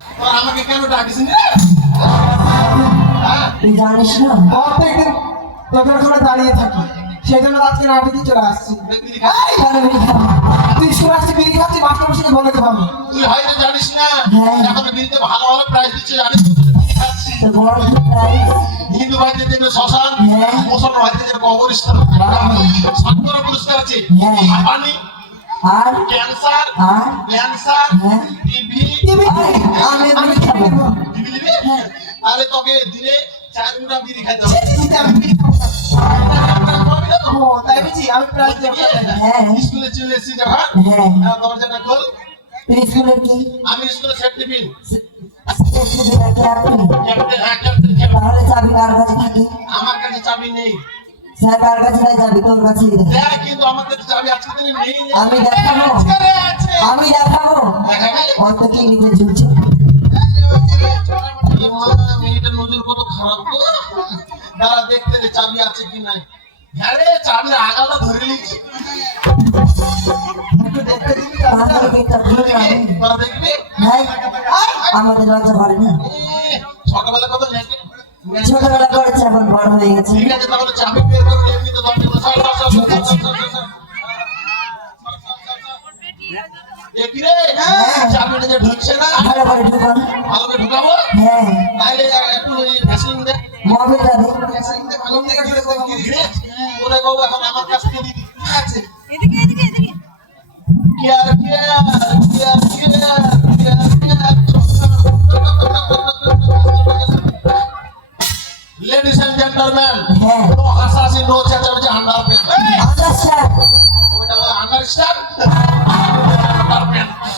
তোর আমাকে কেন ডাকিস নি? তুই জানিস না প্রত্যেকদিন তোদের ওখানে দাঁড়িয়ে থাকি, সেই জন্য আজকে না পেতে চলে আসছি। বিড়ি খা। কেন বিড়ি খাবো? তুই শুনে আসছি বিড়ি খাচ্ছি, মাস্টার মশাইকে বলে দেবো আমি। তুই হয়তো জানিস না হ্যাঁ। এখন বিড়িতে ভালো ভালো প্রাইস দিচ্ছে জানিস তো? বিড়ি খাচ্ছি। তো বড় প্রাইস হিন্দু ভাইতে দেবে শ্মশান, হ্যাঁ। মুসলমান ভাইতে দেবে কবরস্থান। সত্তর পুরস্কার আছে। হ্যাঁ। আর পানি, আর ক্যান্সার, আর ক্যান্সার, হ্যাঁ। টিবি, আমি বিড়ি খাবো। টিবি দিবি? তাহলে তোকে দিনে 4 মুঠা বিড়ি খাইতে হবে। আমি বিড়ি খাবো না। খাবি না তো? ও, তাই বুঝি? আমি প্রায় দেবো। হ্যাঁ স্কুলে চলে এসেছি যখন হ্যাঁ দরজাটা খোল। তুই স্কুলের কি আমি স্কুলে সেফটি পিন ক্যাপ্টেন ক্যাপ্টেন, হ্যাঁ ক্যাপ্টেন, ক্যাপ্টেন। তাহলে চাবি কার কাছে থাকে? আমার কাছে চাবি নেই। স্যার কার কাছে নাই চাবি? তোর কাছেই দেয়। দেখ কিন্তু আমার কাছে চাবি আজকে দিনে নেই। আমি দেখাবো আজকে রে আছে। আমি দেখাবো দেখাবি? অত কি নিজে ঝুলছে এই মা, মেয়েটার নজর কত খারাপ গো। দাঁড়া দেখতে দে চাবি আছে কি নাই। হ্যাঁ রে, চাবির আগাটা ধরে নিচ্ছি। একটু দেখতে দিবি চাবিটা? আমাদের গেটটা খুলে আমি তোরা দেখবি? হ্যাঁ আমাদের লজ্জা করে না সকালবেলা কত নেটে? ছোটবেলা করেছে এখন বড় হয়ে গেছে ঠিক আছে তাহলে চাবি বের করে এমনি তো দরজা সর, সর, সর, সর, সর, সর, সর, সর। এ কি রে? চাবিটা যে ঢুকছে না, ভালো করে ঢুকান ভালো করে ঢুকাবো? হ্যাঁ তাহলে একটু ওই ভ্যাসলিন দে। মোবাইলটা দে ভ্যাসলিন দে, ভালো করে শুরু করে দিবি। ওরে বাবু, এখন আমার কাছ থেকে দিবি। ঠিক আছে? Care, care, care, care, care, care. Ladies and gentlemen, হ্যাঁ